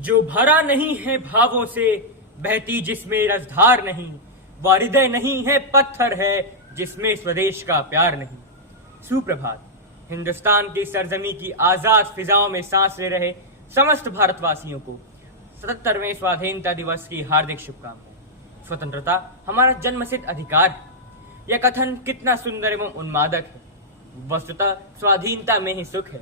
जो भरा नहीं है भावों से, बहती जिसमें रसधार नहीं, वह हृदय नहीं है पत्थर है जिसमें स्वदेश का प्यार नहीं। सुप्रभात। हिंदुस्तान की सरजमी की आजाद फिजाओं में सांस ले रहे समस्त भारतवासियों को 77वें स्वाधीनता दिवस की हार्दिक शुभकामनाएं। स्वतंत्रता हमारा जन्मसिद्ध अधिकार है। यह कथन कितना सुंदर एवं उन्मादक है। वस्तुतः स्वाधीनता में ही सुख है।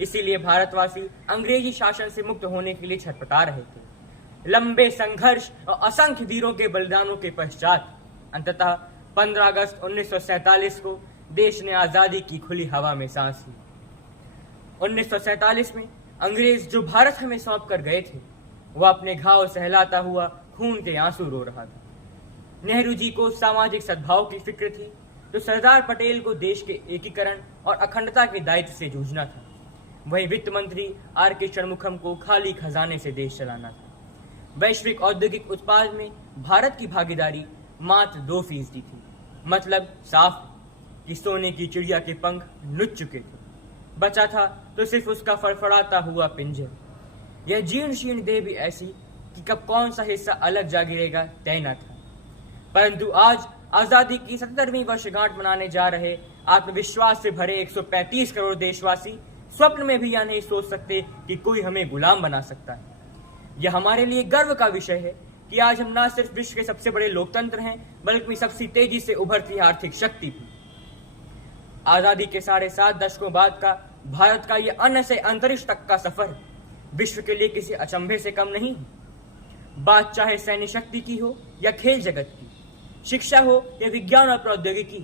इसीलिए भारतवासी अंग्रेजी शासन से मुक्त होने के लिए छटपटा रहे थे। लंबे संघर्ष और असंख्य वीरों के बलिदानों के पश्चात अंततः 15 अगस्त 1947 को देश ने आजादी की खुली हवा में सांस ली। 1947 में अंग्रेज जो भारत हमें सौंप कर गए थे, वह अपने घाव सहलाता हुआ खून के आंसू रो रहा था। नेहरू जी को सामाजिक सद्भाव की फिक्र थी, तो सरदार पटेल को देश के एकीकरण और अखंडता के दायित्व से जूझना था। वही वित्त मंत्री R.K. षणमुखम को खाली खजाने से देश चलाना था। वैश्विक औद्योगिक उत्पाद में भारत की भागीदारी मात्र 2% थी। मतलब साफ कि सोने की चिड़िया के पंख लुट चुके थे। बचा था तो सिर्फ उसका फड़फड़ाता हुआ पिंजर। यह जीर्ण शीर्ण देह भी ऐसी कि कब कौन सा हिस्सा अलग जा गिरेगा तय न था। परंतु आज आजादी की 77वीं वर्षगांठ मनाने जा रहे आत्मविश्वास से भरे 135 करोड़ देशवासी स्वप्न में भी यह नहीं सोच सकते कि कोई हमें गुलाम बना सकता है। यह हमारे लिए गर्व का विषय है कि आज हम न सिर्फ विश्व के सबसे बड़े लोकतंत्र हैं, बल्कि सबसे तेजी से उभरती आर्थिक शक्ति भी। आजादी के 7.5 दशकों बाद का भारत का यह अन्न से अंतरिक्ष तक का सफर विश्व के लिए किसी अचंभे से कम नहीं। बात चाहे सैन्य शक्ति की हो या खेल जगत की, शिक्षा हो या विज्ञान और प्रौद्योगिकी,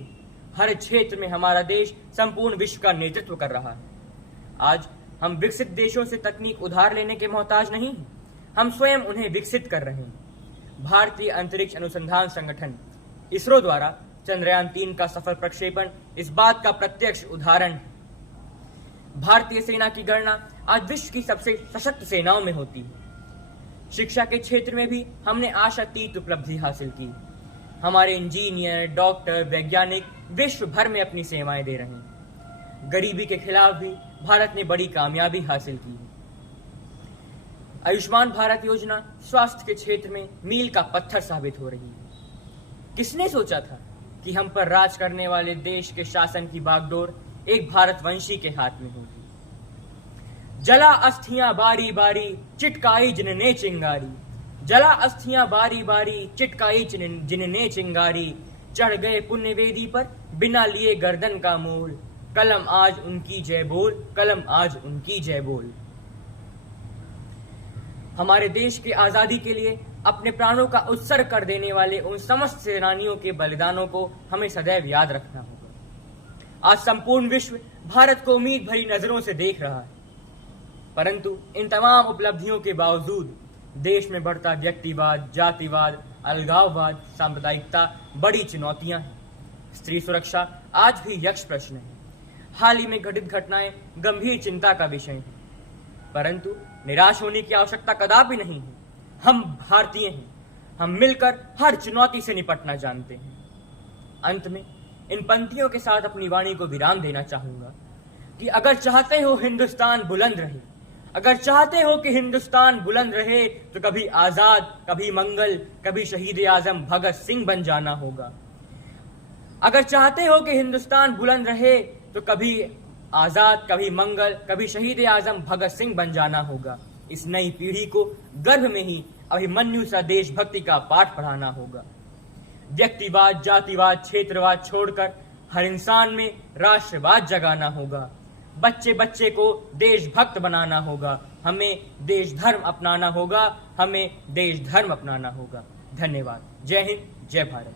हर क्षेत्र में हमारा देश संपूर्ण विश्व का नेतृत्व कर रहा है। आज हम विकसित देशों से तकनीक उधार लेने के मोहताज नहीं, हम स्वयं उन्हें विकसित कर रहे हैं। भारतीय अंतरिक्ष अनुसंधान संगठन इसरो द्वारा चंद्रयान 3 का सफल प्रक्षेपण इस बात का प्रत्यक्ष उदाहरण है। भारतीय सेना की गणना आज विश्व की सबसे सशक्त सेनाओं में होती है। शिक्षा के क्षेत्र में भी हमने आशातीत उपलब्धि हासिल की। हमारे इंजीनियर, डॉक्टर, वैज्ञानिक विश्व भर में अपनी सेवाएं दे रहे हैं। गरीबी के खिलाफ भी भारत ने बड़ी कामयाबी हासिल की है। आयुष्मान भारत योजना स्वास्थ्य के क्षेत्र में मील का पत्थर साबित हो रही है। किसने सोचा था कि हम पर राज करने वाले देश के शासन की बागडोर एक भारतवंशी के हाथ में होगी। जला अस्थियां बारी बारी चिटकाई जिनने चिंगारी, जला अस्थियां बारी बारी चिटकाई जिनने चिंगारी, चढ़ गए पुण्य वेदी पर बिना लिए गर्दन का मोल, कलम आज उनकी जय बोल, कलम आज उनकी जय बोल। हमारे देश की आजादी के लिए अपने प्राणों का उत्सर्ग कर देने वाले उन समस्त सेनानियों के बलिदानों को हमें सदैव याद रखना होगा। आज संपूर्ण विश्व भारत को उम्मीद भरी नजरों से देख रहा है, परंतु इन तमाम उपलब्धियों के बावजूद देश में बढ़ता व्यक्तिवाद, जातिवाद, अलगाववाद, सांप्रदायिकता बड़ी चुनौतियां हैं। स्त्री सुरक्षा आज भी यक्ष प्रश्न है। हाल ही में घटित घटनाएं गंभीर चिंता का विषय हैं, परंतु निराश होने की आवश्यकता कदापि नहीं है। हम भारतीय हैं, हम मिलकर हर चुनौती से निपटना जानते हैं। अंत में इन पंक्तियों के साथ अपनी वाणी को विराम देना चाहूंगा कि अगर चाहते हो हिंदुस्तान बुलंद रहे, अगर चाहते हो कि हिंदुस्तान बुलंद रहे, तो कभी आजाद, कभी मंगल, कभी शहीद आजम भगत सिंह बन जाना होगा। अगर चाहते हो कि हिंदुस्तान बुलंद रहे, तो कभी आजाद, कभी मंगल, कभी शहीद आजम भगत सिंह बन जाना होगा। इस नई पीढ़ी को गर्भ में ही अभिमन्यु सा देशभक्ति का पाठ पढ़ाना होगा। व्यक्तिवाद, जातिवाद, क्षेत्रवाद छोड़कर हर इंसान में राष्ट्रवाद जगाना होगा। बच्चे बच्चे को देशभक्त बनाना होगा। हमें देश धर्म अपनाना होगा। हमें देश धर्म अपनाना होगा। धन्यवाद। जय हिंद, जय भारत।